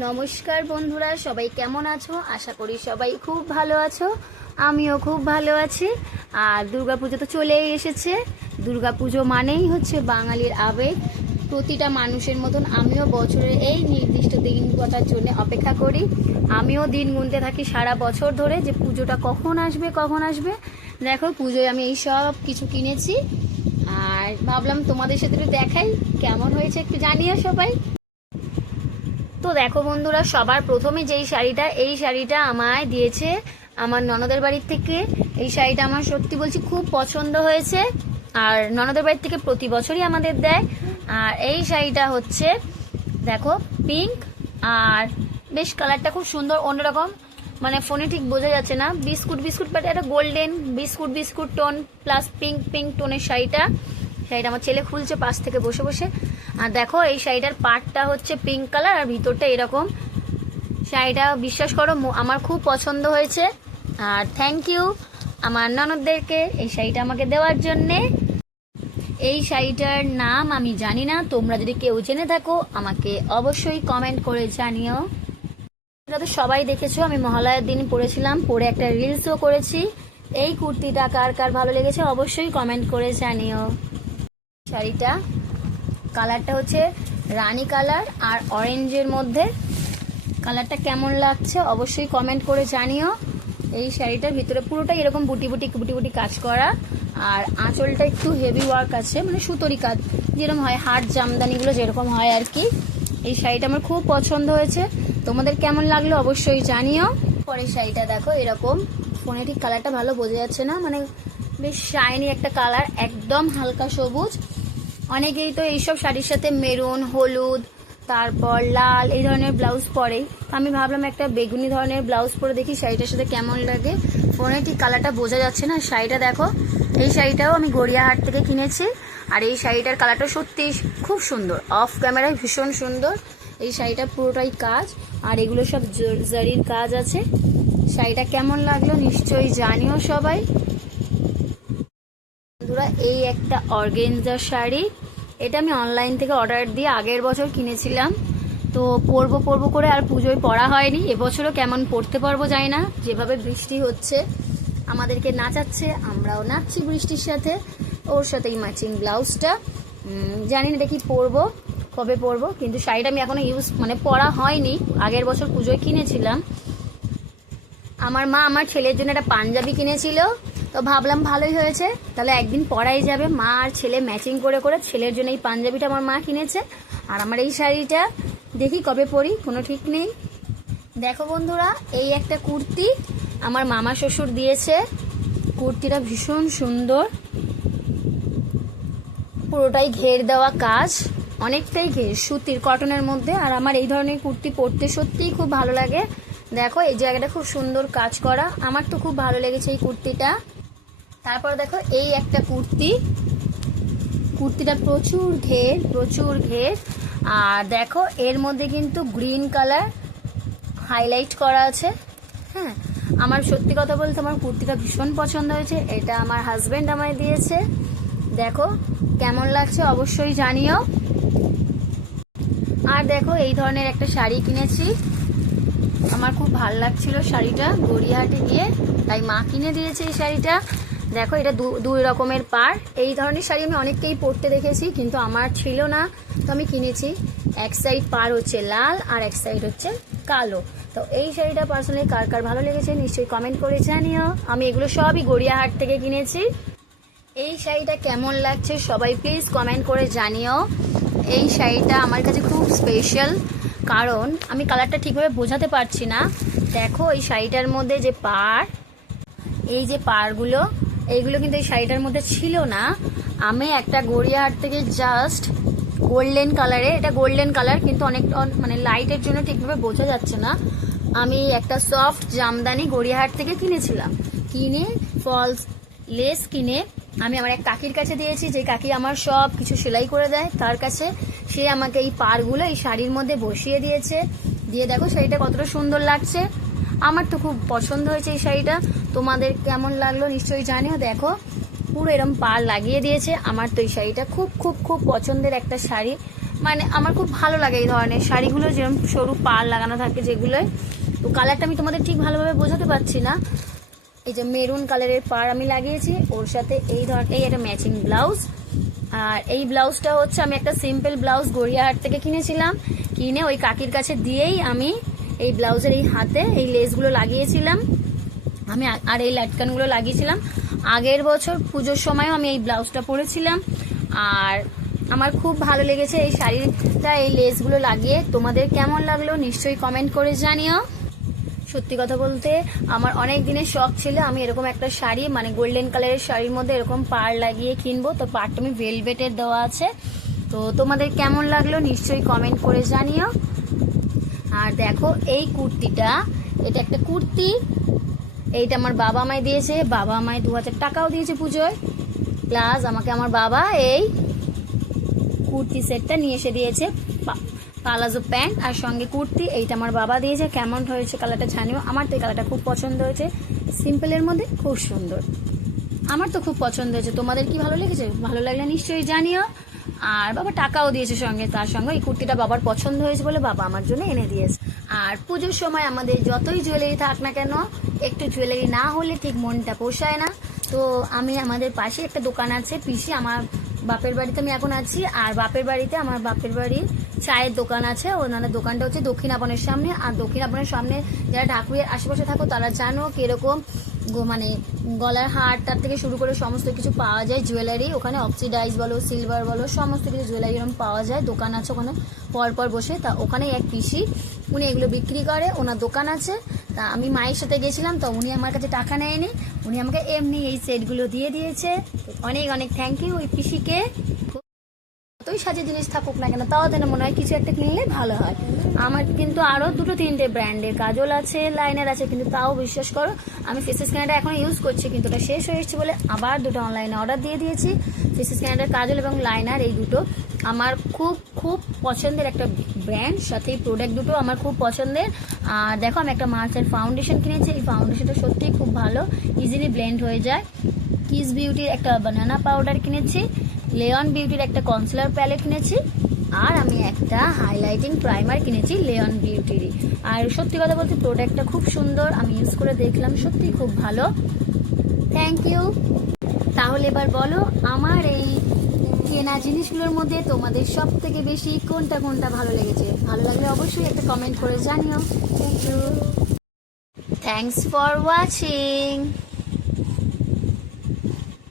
নমস্কার বন্ধুরা, সবাই কেমন আছো? আশা করি সবাই খুব ভালো আছো। আমিও খুব ভালো আছি। আর দুর্গাপুজো তো চলেই এসেছে। দুর্গাপুজো মানেই হচ্ছে বাঙালির আবেগ। প্রতিটা মানুষের মতন আমিও বছরের এই নির্দিষ্ট দিন কটার জন্য অপেক্ষা করি। আমিও দিন গুনতে থাকি সারা বছর ধরে যে পুজোটা কখন আসবে কখন আসবে। দেখো, পুজোয় আমি এই সব কিছু কিনেছি আর ভাবলাম তোমাদের সাথে একটু দেখাই কেমন হয়েছে, একটু জানিও সবাই। তো দেখো বন্ধুরা, সবার প্রথমে যেই শাড়িটা, এই শাড়িটা আমায় দিয়েছে আমার ননদের বাড়ির থেকে। এই শাড়িটা আমার সত্যি বলছি খুব পছন্দ হয়েছে। আর ননদের বাড়ির থেকে প্রতি বছরই আমাদের দেয়। আর এই শাড়িটা হচ্ছে দেখো পিঙ্ক, আর বেশ কালারটা খুব সুন্দর, অন্যরকম, মানে ফোনে ঠিক বোঝা যাচ্ছে না। বিস্কুট বিস্কুট বাট একটা golden biscuit biscuit tone plus pink pink টোনের শাড়িটা আমার ছেলে খুলছে পাশ থেকে বসে বসে। আর দেখো, এই শাড়িটার পাড়টা হচ্ছে পিঙ্ক কালার আর ভিতরটা এরকম। শাড়িটা বিশ্বাস করো আমার খুব পছন্দ হয়েছে। আর থ্যাংক ইউ আমার ননদদেরকে এই শাড়িটা আমাকে দেওয়ার জন্যে। এই শাড়িটার নাম আমি জানি না, তোমরা যদি কেউ জেনে থাকো আমাকে অবশ্যই কমেন্ট করে জানিও। এটা তো সবাই দেখেছো, আমি মহালয়ার দিন পরেছিলাম, পরে একটা রিলসও করেছি। এই কুর্তিটা কার কার ভালো লেগেছে অবশ্যই কমেন্ট করে জানিও। শাড়িটা কালারটা হচ্ছে রানী কালার আর অরেঞ্জের মধ্যে। কালারটা কেমন লাগছে অবশ্যই কমেন্ট করে জানিও। এই শাড়িটার ভিতরে পুরোটাই এরকম বুটি বুটি বুটি বুটি কাজ করা, আর আঁচলটা একটু হেভি ওয়ার্ক আছে, মানে সুতোরি কাজ যেরকম হয়, হাট জামদানিগুলো যেরকম হয় আর কি। এই শাড়িটা আমার খুব পছন্দ হয়েছে, তোমাদের কেমন লাগলো অবশ্যই জানিও। পরের শাড়িটা দেখো এরকম, ফোনে ঠিক কালারটা ভালো বোঝা যাচ্ছে না, মানে বেশ শাইনি একটা কালার, একদম হালকা সবুজ। অনেকেই তো এইসব শাড়ির সাথে মেরুন, হলুদ, তারপর লাল এই ধরনের ব্লাউজ পরে। আমি ভাবলাম একটা বেগুনি ধরনের ব্লাউজ পরে দেখি শাড়িটার সাথে কেমন লাগে। ফোনে ঠিক কালারটা বোঝা যাচ্ছে না। শাড়িটা দেখো, এই শাড়িটাও আমি গড়িয়াহাট থেকে কিনেছি। আর এই শাড়িটার কালারটা সত্যি খুব সুন্দর, অফ ক্যামেরায় ভীষণ সুন্দর। এই শাড়িটা পুরোটাই কাজ, আর এগুলো সব জারির কাজ আছে। শাড়িটা কেমন লাগলো নিশ্চয়ই জানিও সবাই। বন্ধুরা, এই একটা অর্গেনজার শাড়ি, এটা আমি অনলাইন থেকে অর্ডার দিয়ে আগের বছর কিনেছিলাম। তো পরবো করে আর পুজোয় পরা হয়নি। এবছরও কেমন পরতে পারবো জানি না, যেভাবে বৃষ্টি হচ্ছে আমাদেরকে নাচাচ্ছে, আমরাও নাচছি বৃষ্টির সাথে। ওর সাথেই ম্যাচিং ব্লাউজটা, জানি না এটা কি পরবো, কবে পরবো, কিন্তু শাড়িটা আমি এখনো পরা হয়নি। আগের বছর পুজোয় কিনেছিলাম। আমার মা আমার ছেলের জন্য একটা পাঞ্জাবি কিনেছিল, তো ভাবলাম ভালোই হয়েছে, তাহলে একদিন পরাই যাবে। মা আর ছেলে ম্যাচিং করে করে ছেলের জন্য এই পাঞ্জাবিটা আমার মা কিনেছে। আর আমার এই শাড়িটা দেখি কবে পরি, কোনো ঠিক নেই। দেখো বন্ধুরা, এই একটা কুর্তি আমার মামা শ্বশুর দিয়েছে। কুর্তিটা ভীষণ সুন্দর, পুরোটাই ঘের দেওয়া কাজ, অনেকটাই ঘের, সুতির কটনের মধ্যে। আর আমার এই ধরনের কুর্তি পরতে সত্যিই খুব ভালো লাগে। দেখো এই জায়গাটা খুব সুন্দর কাজ করা, আমার তো খুব ভালো লেগেছে এই কুর্তিটা। তারপর দেখো এই একটা কুর্তিটা প্রচুর ঘের। আর দেখো এর মধ্যে কিন্তু গ্রিন কালার হাইলাইট করা আছে। হ্যাঁ, আমার সত্যি কথা বলতে আমার কুর্তিটা ভীষণ পছন্দ হয়েছে। এটা আমার হাজবেন্ড আমায় দিয়েছে। দেখো কেমন লাগছে অবশ্যই জানিও। আর দেখো এই ধরনের একটা শাড়ি কিনেছি, আমার খুব ভালো লাগছিল শাড়িটা গড়িয়াহাটে গিয়ে, তাই মা কিনে দিয়েছে এই শাড়িটা। দেখো এটা দুই রকমের পাড়। এই ধরনের শাড়ি আমি অনেককেই পরতে দেখেছি, কিন্তু আমার ছিল না, তো আমি কিনেছি। এক সাইড পাড় হচ্ছে লাল আর এক সাইড হচ্ছে কালো। তো এই শাড়িটা পার্সোনালি কার কার ভালো লেগেছে নিশ্চয়ই কমেন্ট করে জানিও। আমি এগুলো সবই গড়িয়াহাট থেকে কিনেছি। এই শাড়িটা কেমন লাগছে সবাই প্লিজ কমেন্ট করে জানিও। এই শাড়িটা আমার কাছে খুব স্পেশাল, কারণ আমি কালারটা ঠিকভাবে বোঝাতে পারছি না। দেখো এই শাড়িটার মধ্যে যে পাড়, এই যে পাড়গুলো, এইগুলো কিন্তু এই শাড়িটার মধ্যে ছিল না। আমি একটা গড়িয়াহাট থেকে জাস্ট গোল্ডেন কালারে, এটা গোল্ডেন কালার কিন্তু অনেকটা লাইটের জন্য ঠিকভাবে বোঝা যাচ্ছে না। আমি একটা সফট জামদানি গড়িয়াহাট থেকে কিনেছিলাম, কিনে ফলস লেস কিনে আমি আমার এক কাকির কাছে দিয়েছি, যে কাকি আমার সব কিছু সেলাই করে দেয়, তার কাছে। সে আমাকে এই পাড়গুলো এই শাড়ির মধ্যে বসিয়ে দিয়েছে, দিয়ে দেখো শাড়িটা কতটা সুন্দর লাগছে। আমার তো খুব পছন্দ হয়েছে এই শাড়িটা, তোমাদের কেমন লাগলো নিশ্চয়ই জানিও। দেখো পুরো এরকম পাড় লাগিয়ে দিয়েছে। আমার তো এই শাড়িটা খুব খুব খুব পছন্দের একটা শাড়ি, মানে আমার খুব ভালো লাগে এই ধরনের শাড়িগুলো, যেরকম সরু পাড় লাগানো থাকে যেগুলোয়। তো কালারটা আমি তোমাদের ঠিক ভালোভাবে বোঝাতে পারছি না। এই যে মেরুন কালারের পাড় আমি লাগিয়েছি, ওর সাথে এই ধরনের এই একটা ম্যাচিং ব্লাউজ। আর এই ব্লাউজটা হচ্ছে আমি একটা সিম্পল ব্লাউজ গড়িয়াহাট থেকে কিনেছিলাম, কিনে ওই কাকির কাছে দিয়েই আমি এই ব্লাউজের এই হাতে এই লেসগুলো লাগিয়েছিলাম আমি, আর এই লাটকানগুলো লাগিয়েছিলাম। আগের বছর পুজোর সময়ও আমি এই ব্লাউজটা পরেছিলাম, আর আমার খুব ভালো লেগেছে এই শাড়িটা এই লেসগুলো লাগিয়ে। তোমাদের কেমন লাগলো নিশ্চয়ই কমেন্ট করে জানিও। সত্যি কথা বলতে আমার অনেক দিনের শখ ছিল আমি এরকম একটা শাড়ি, মানে গোল্ডেন কালারের শাড়ির মধ্যে এরকম পাড় লাগিয়ে কিনবো। তো পাড়টা আমি ভেলভেটের দেওয়া আছে। তো তোমাদের কেমন লাগলো নিশ্চয়ই কমেন্ট করে জানিও। আর দেখো এই কুর্তিটা, এটা একটা কুর্তি, এইটা আমার বাবা আমায় দিয়েছে। বাবা আমায় 2000 টাকাও দিয়েছে পুজোয়, প্লাস আমাকে আমার বাবা এই কুর্তি সেটটা নিয়ে এসে দিয়েছে, পালাজো প্যান্ট আর সঙ্গে কুর্তি। এইটা আমার বাবা দিয়েছে। কেমন হয়েছে কালারটা জানিও। আমার তো এই কালারটা খুব পছন্দ হয়েছে, সিম্পলের মধ্যে খুব সুন্দর, আমার তো খুব পছন্দ হয়েছে। তোমাদের কি ভালো লেগেছে? ভালো লাগলে নিশ্চয়ই জানিও। আর বাবা টাকাও দিয়েছে সঙ্গে, তার সঙ্গে এই কুর্তিটা বাবার পছন্দ হয়েছে বলে বাবা আমার জন্য এনে দিয়েছে। আর পুজোর সময় আমাদের যতই জুয়েলারি থাক না কেন, একটু জুয়েলারি না হলে ঠিক মনটা পোষায় না। তো আমি আমাদের পাশে একটা দোকান আছে, পিসি আমার বাপের বাড়িতে আমি এখন আছি, আর বাপের বাড়িতে আমার বাপের বাড়ির চায়ের দোকান আছে। ওনার দোকানটা হচ্ছে দক্ষিণাপনের সামনে। আর দক্ষিণাপনের সামনে যারা ঢাকুরিয়ার আশেপাশে থাকো তারা জানো কিরকম মানে গলার হারটার থেকে শুরু করে সমস্ত কিছু পাওয়া যায় জুয়েলারি। ওখানে অক্সিডাইজ বলো, সিলভার বলো, সমস্ত কিছু জুয়েলারি এরকম পাওয়া যায়। দোকান আছে ওখানে পরপর বসে। তা ওখানে এক পিসি, উনি এগুলো বিক্রি করে, ওনার দোকান আছে। তা আমি মায়ের সাথে গেছিলাম, তো উনি আমার কাছে টাকা নেয়নি, উনি আমাকে এমনি এই সেটগুলো দিয়ে দিয়েছে। অনেক অনেক থ্যাংক ইউ ওই পিসিকে। যতই সাজে জিনিস থাকুক না কেন, তাও যেন মনে হয় কিছু একটা কিনলে ভালো হয়। আমার কিন্তু আরও 2-3টে ব্র্যান্ডের কাজল আছে, লাইনার আছে, কিন্তু তাও বিশ্বাস করো আমি ফেসেস স্ক্যানারটা এখন ইউজ করছি, কিন্তু ওটা শেষ হয়ে এসেছে বলে আবার 2টো অনলাইনে অর্ডার দিয়ে দিয়েছি। ফেসেস স্ক্যানারের কাজল এবং লাইনার এই দুটো আমার খুব খুব পছন্দের একটা ব্র্যান্ড, সাথে এই প্রোডাক্ট দুটো আমার খুব পছন্দের। আর দেখো আমি একটা মার্চের ফাউন্ডেশন কিনেছি, এই ফাউন্ডেশনটা সত্যিই খুব ভালো, ইজিলি ব্লেন্ড হয়ে যায়। কিস বিউটির একটা বানানা পাউডার কিনেছি, লিওন বিউটির একটা কনসিলার প্যালেট কিনেছি, আর আমি একটা হাইলাইটিং প্রাইমার কিনেছি লিওন বিউটিরই। আর সত্যি কথা বলতে প্রোডাক্টটা খুব সুন্দর, আমি ইউজ করে দেখলাম, সত্যি খুব ভালো। Thank you. তাহলে এবার বলো আমার এই কেনা জিনিসগুলোর মধ্যে তোমাদের সব থেকে বেশি কোনটা কোনটা ভালো লেগেছে? ভালো লাগলে অবশ্যই একটা কমেন্ট করে জানিও। Thank you. Thanks for watching.